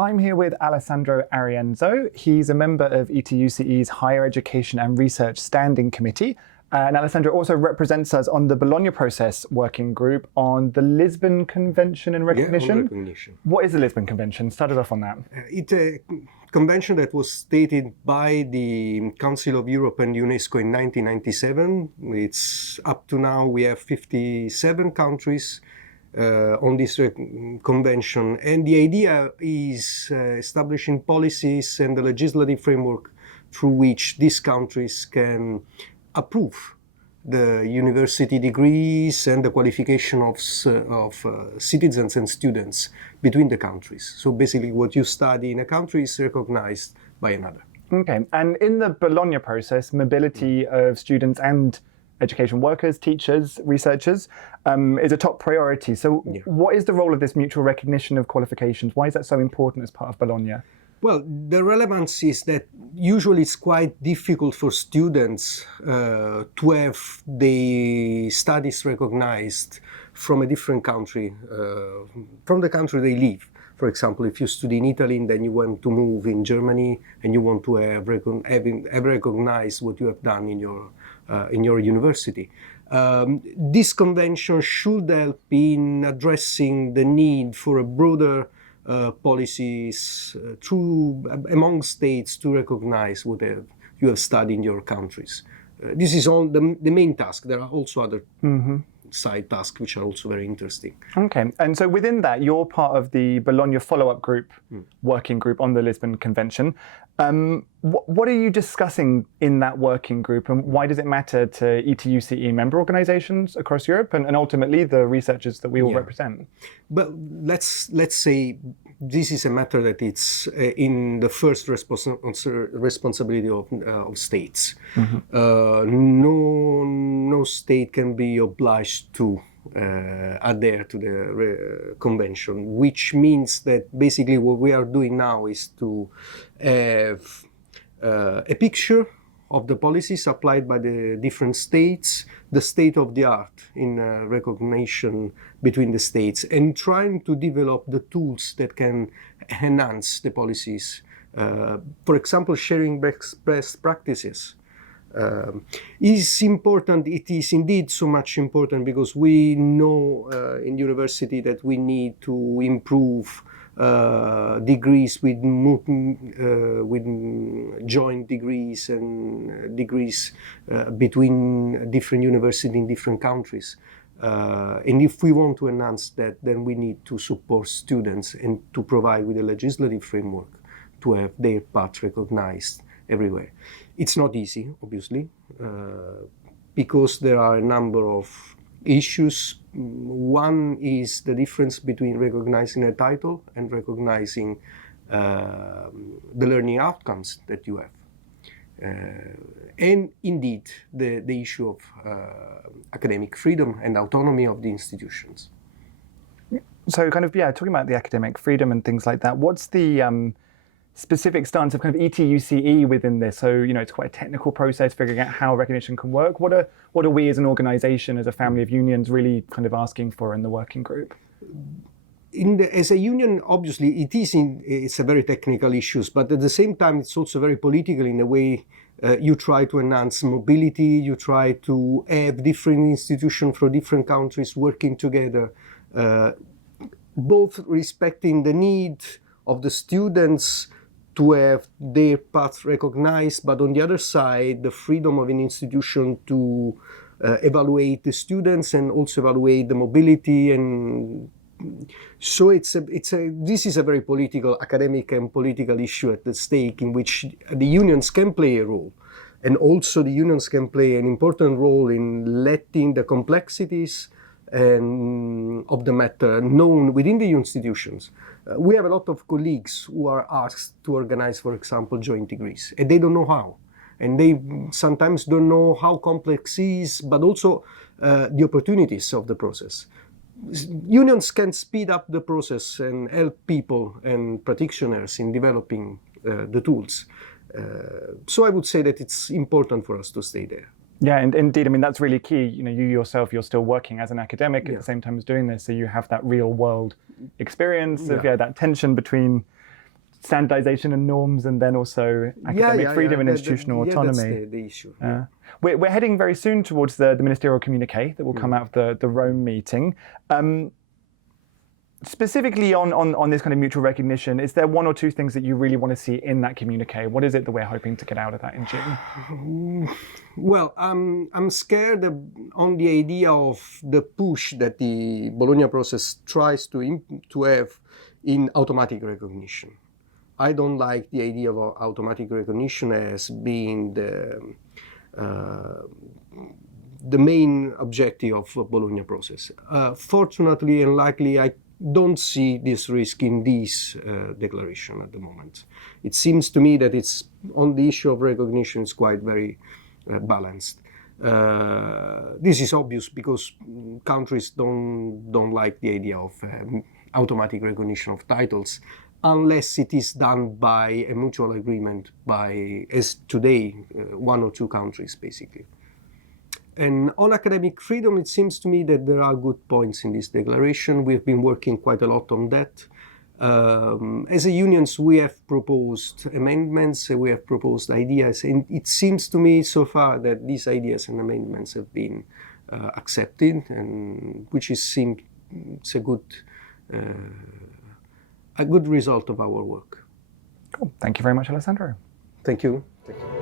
I'm here with Alessandro Arienzo. He's a member of ETUCE's Higher Education and Research Standing Committee. And Alessandro also represents us on the Bologna Process working group on the Lisbon Convention and Recognition. Yeah, on recognition. What is the Lisbon Convention? Start us off on that. It's a convention that was stated by the Council of Europe and UNESCO in 1997. It's up to now we have 57 countries on this convention, and the idea is establishing policies and the legislative framework through which these countries can approve the university degrees and the qualification of citizens and students between the countries. So basically what you study in a country is recognized by another. Okay, and in the Bologna process, mobility of students and education workers, teachers, researchers is a top priority. So what is the role of this mutual recognition of qualifications? Why is that so important as part of Bologna? Well, the relevance is that usually it's quite difficult for students to have their studies recognized from a different country, from the country they live. For example, if you study in Italy and then you want to move in Germany and you want to have recognized what you have done in your university. This convention should help in addressing the need for a broader policies among states to recognize what you have studied in your countries. This is all the main task. There are also other side tasks which are also very interesting. Okay, and so within that, you're part of the Bologna Follow-up Group, working group on the Lisbon Convention. What are you discussing in that working group, and why does it matter to ETUCE member organizations across Europe and ultimately the researchers that we all represent? But let's say this is a matter that it's in the first responsibility of states. No state can be obliged to adhere to the convention, which means that basically what we are doing now is to have a picture of the policies applied by the different states, the state of the art in recognition between the states, and trying to develop the tools that can enhance the policies. For example, sharing best practices. Is important. It is indeed so much important because we know in university that we need to improve degrees with joint degrees and degrees between different universities in different countries. And if we want to enhance that, then we need to support students and to provide with a legislative framework to have their path recognized everywhere. It's not easy, obviously, because there are a number of issues. One is the difference between recognizing a title and recognizing the learning outcomes that you have. And indeed, the issue of academic freedom and autonomy of the institutions. So talking about the academic freedom and things like that, what's the specific stance of ETUCE within this? So, it's quite a technical process figuring out how recognition can work. What are we as an organization, as a family of unions, really asking for in the working group? As a union, obviously, it's a very technical issue, but at the same time, it's also very political in a way. You try to enhance mobility, you try to have different institutions from different countries working together, both respecting the need of the students to have their path recognized, but on the other side, the freedom of an institution to evaluate the students and also evaluate the mobility. And so this is a very political, academic and political issue at the stake in which the unions can play a role. And also the unions can play an important role in letting the complexities of the matter known within the institutions. We have a lot of colleagues who are asked to organize, for example, joint degrees, and they don't know how. And they sometimes don't know how complex it is, but also the opportunities of the process. Unions can speed up the process and help people and practitioners in developing the tools. So I would say that it's important for us to stay there. Yeah, and indeed, that's really key. You yourself, you're still working as an academic at the same time as doing this, so you have that real world experience of that tension between standardization and norms, and then also academic freedom and institutional autonomy. That's the issue. We're heading very soon towards the Ministerial Communiqué that will come out of the Rome meeting. Specifically on this kind of mutual recognition, is there one or two things that you really want to see in that communique? What is it that we're hoping to get out of that in June? Well, I'm scared on the idea of the push that the Bologna process tries to have in automatic recognition. I don't like the idea of automatic recognition as being the main objective of Bologna process. Fortunately and likely, I don't see this risk in this declaration at the moment. It seems to me that it's on the issue of recognition is quite very balanced. This is obvious because countries don't like the idea of automatic recognition of titles unless it is done by a mutual agreement by, as today, one or two countries basically. And on academic freedom, it seems to me that there are good points in this declaration. We've been working quite a lot on that. As a unions, we have proposed amendments, we have proposed ideas, and it seems to me so far that these ideas and amendments have been accepted, and which is it's a good result of our work. Cool. Thank you very much, Alessandro. Thank you. Thank you.